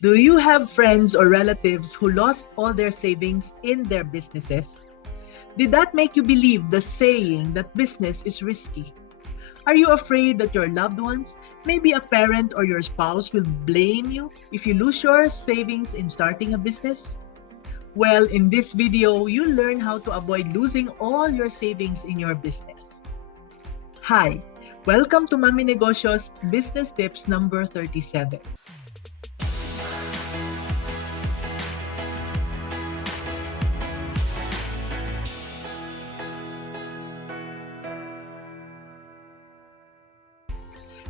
Do you have friends or relatives who lost all their savings in their businesses? Did that make you believe the saying that business is risky? Are you afraid that your loved ones, maybe a parent or your spouse, will blame you if you lose your savings in starting a business? Well, in this video, you'll learn how to avoid losing all your savings in your business. Hi, welcome to Mami Negosyo's Business Tips number 37.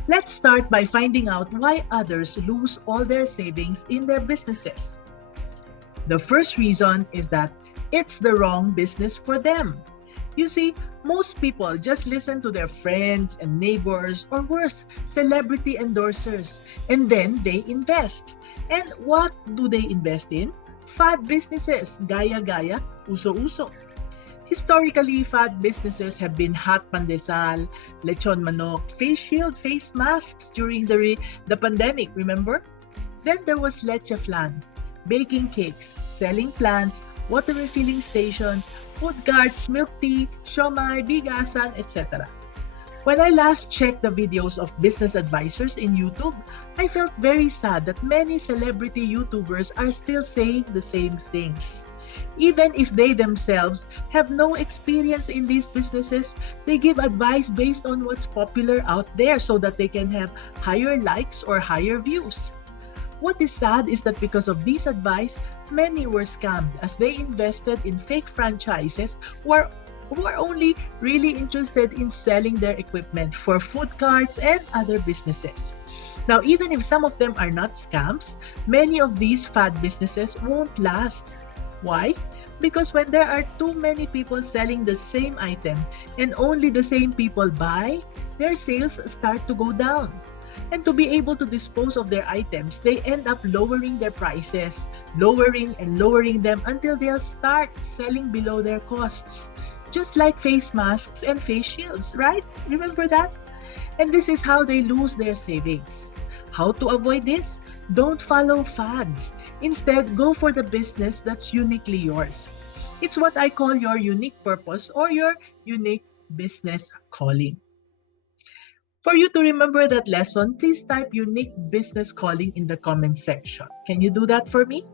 Let's start by finding out why others lose all their savings in their businesses. The first reason is that it's the wrong business for them. You see, most people just listen to their friends and neighbors, or worse, celebrity endorsers, and then they invest. And what do they invest in? Fad businesses, gaya-gaya, uso-uso. Historically, fad businesses have been hot pandesal, lechon manok, face shield, face masks during the pandemic, remember? Then there was leche flan, baking cakes, selling plants, water refilling stations, food carts, milk tea, siomai, bigasan, etc. When I last checked the videos of business advisors in YouTube, I felt very sad that many celebrity YouTubers are still saying the same things. Even if they themselves have no experience in these businesses, they give advice based on what's popular out there so that they can have higher likes or higher views. What is sad is that because of this advice, many were scammed as they invested in fake franchises who are only really interested in selling their equipment for food carts and other businesses. Now, even if some of them are not scams, many of these fad businesses won't last. Why? Because when there are too many people selling the same item and only the same people buy, their sales start to go down. And to be able to dispose of their items, they end up lowering their prices, lowering and lowering them until they'll start selling below their costs. Just like face masks and face shields, right? Remember that? And this is how they lose their savings. How to avoid this? Don't follow fads. Instead, go for the business that's uniquely yours. It's what I call your unique purpose or your unique business calling. For you to remember that lesson, please type unique business calling in the comment section. Can you do that for me?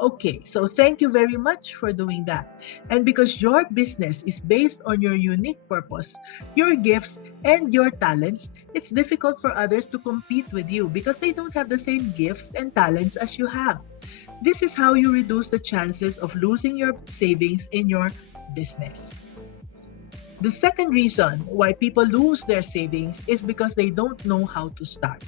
Okay, so thank you very much for doing that. And because your business is based on your unique purpose, your gifts, and your talents, it's difficult for others to compete with you because they don't have the same gifts and talents as you have. This is how you reduce the chances of losing your savings in your business. The second reason why people lose their savings is because they don't know how to start.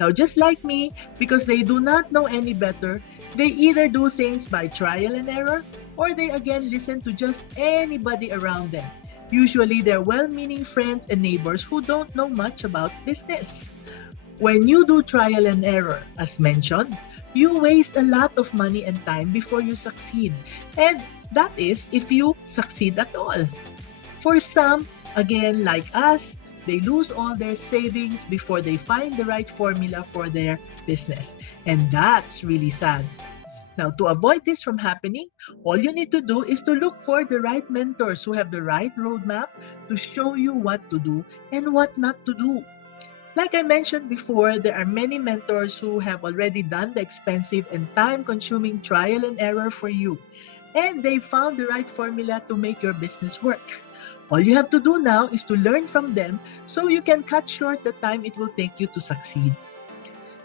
Now, just like me, because they do not know any better, they either do things by trial and error or they again listen to just anybody around them. Usually, they're well-meaning friends and neighbors who don't know much about business. When you do trial and error, as mentioned, you waste a lot of money and time before you succeed. And that is if you succeed at all. For some, again, like us, they lose all their savings before they find the right formula for their business. And that's really sad. Now, to avoid this from happening, all you need to do is to look for the right mentors who have the right roadmap to show you what to do and what not to do. Like I mentioned before, there are many mentors who have already done the expensive and time-consuming trial and error for you. And they found the right formula to make your business work. All you have to do now is to learn from them so you can cut short the time it will take you to succeed.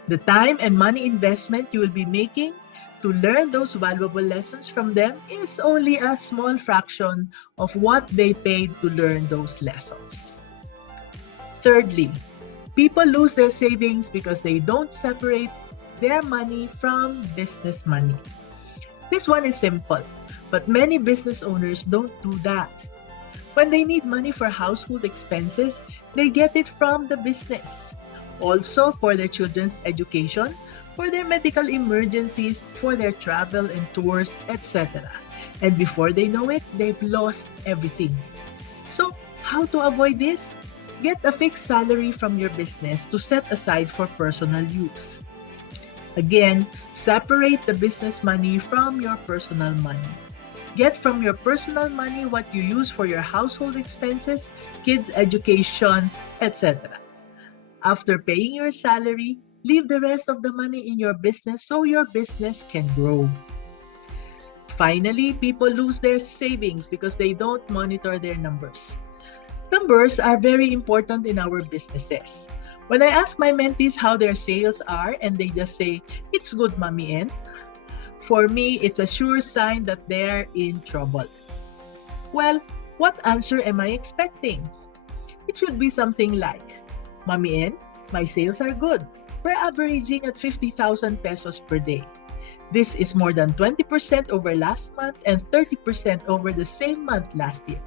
The time and money investment you will be making to learn those valuable lessons from them is only a small fraction of what they paid to learn those lessons. Thirdly, people lose their savings because they don't separate their money from business money. This one is simple, but many business owners don't do that. When they need money for household expenses, they get it from the business. Also for their children's education, for their medical emergencies, for their travel and tours, etc. And before they know it, they've lost everything. So, how to avoid this? Get a fixed salary from your business to set aside for personal use. Again, separate the business money from your personal money. Get from your personal money what you use for your household expenses, kids' education, etc. After paying your salary, leave the rest of the money in your business so your business can grow. Finally, people lose their savings because they don't monitor their numbers. Numbers are very important in our businesses. When I ask my mentees how their sales are and they just say, "It's good, Mommy N," for me, it's a sure sign that they're in trouble. Well, what answer am I expecting? It should be something like, "Mommy N, my sales are good. We're averaging at 50,000 pesos per day. This is more than 20% over last month and 30% over the same month last year."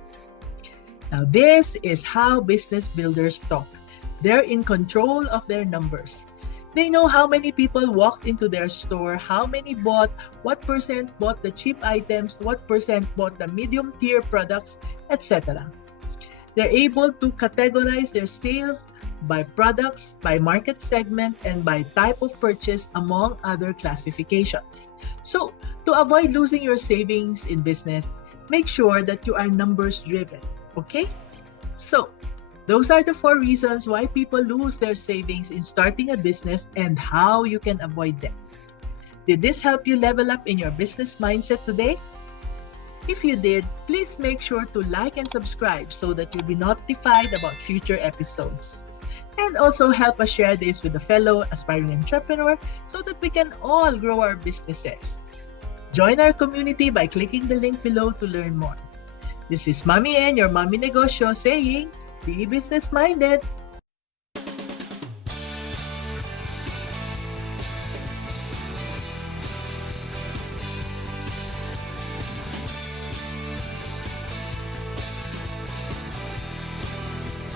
Now, this is how business builders talk. They're in control of their numbers. They know how many people walked into their store, how many bought, what percent bought the cheap items, what percent bought the medium tier products, etc. They're able to categorize their sales by products, by market segment, and by type of purchase, among other classifications. So, to avoid losing your savings in business, make sure that you are numbers driven, okay? So, those are the 4 reasons why people lose their savings in starting a business and how you can avoid them. Did this help you level up in your business mindset today? If you did, please make sure to like and subscribe so that you'll be notified about future episodes. And also help us share this with a fellow aspiring entrepreneur so that we can all grow our businesses. Join our community by clicking the link below to learn more. This is Mommy N, your Mommy Negosyo, saying, be business-minded.